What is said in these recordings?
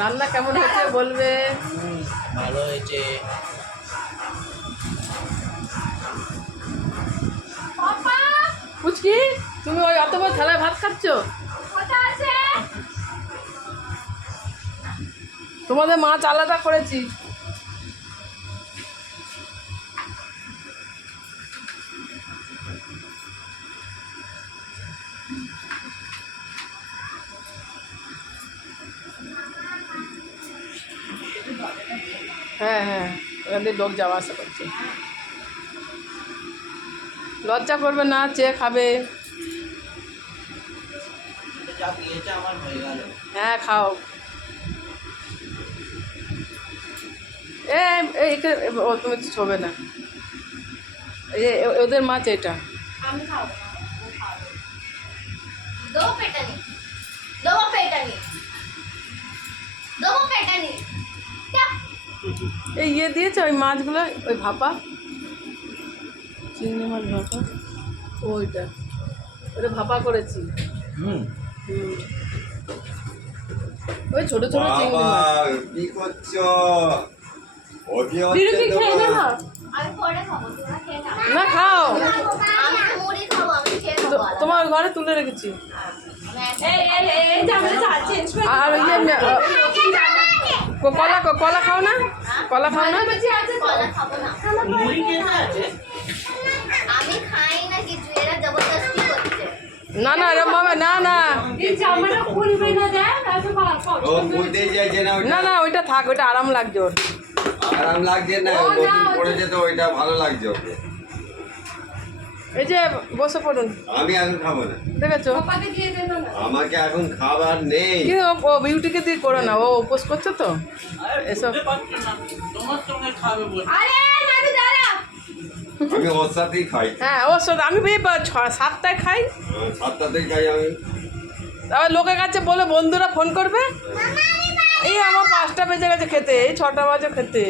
রান্না কেমন হয়েছে বলবে। ভালো হয়েছে। পুচকি তুমি ওই অত বড় থালায় ভাত খাচ্ছ? তোমাদের মাছ আলাদা করেছি। হ্যাঁ হ্যাঁ, এখান থেকে লোক যাওয়া আসা করছে। লজ্জা করবে না, চেয়ে খাবে। যা দিয়েছে আমার হয়ে গেল। হ্যাঁ খাও। ও তুমি তো ছবে না। ওদের মাছ এটা। আমি খাবো না, ও খাবে। दो पेटनी, दो पेटनी, दो पेटनी। क्या? এই দিয়েছে ওই মাছগুলো, ওই ভাপা চিংড়ি মাছ ভাপা, ওইটা ওটা ভাপা করেছি। হুম। ওই ছোট ছোট চিংড়ি মাছ। কি করছো? আমি পরে খাবো, তোমরা খেয়ে নাও। না খাও, আমি মুড়ি খাবো, আমি খেয়ে খাবো। তোমার ঘরে তুলে রেখেছি। আর ওই কলা কলা খাও না? কলা খাও না? কলা খাবো না। মুড়ি খেতে আছে? আমি খাই না কিছু, এরা জবরদস্তি করছে। না না এরম ভাবে না না ও বলতে চাইছে না ওইটা। না না ওইটা থাক, ওইটা আরাম লাগছে ওর। আরাম লাগছে না, নতুন পড়েছে তো ওইটা ভালো লাগছে ওকে। এই যে বসে পড়ুন, আমি এখন খাবো না, দেখেছো? আমাকে এখন খাবার নেই। কিন্তু ও বিউটিকে দিয়ে করো না, ও উপোস করছে তো। এসব বুঝতে পারছো না, তোমার সঙ্গে খাবে বলে। আমি ওর সাথেই খাই, হ্যাঁ ওর সাথে আমি 7টায় খাই। 7টাতেই খাই আমি। তারপর লোকের কাছে বলে বন্ধুরা ফোন করবে, এই আমার 5টা বেজে গেছে খেতে, এই 6টা বাজে খেতে।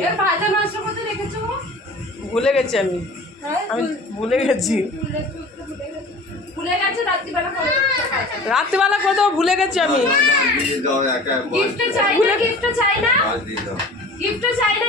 ভুলে গেছি আমি ভুলে গেছি। রাত্রিবেলা করে দেবো, ভুলে গেছি আমি। দিয়ে দাও, একা গিফট চাই না, গিফট চাই না, মাছ দিয়ে দাও। গিফট চাই না।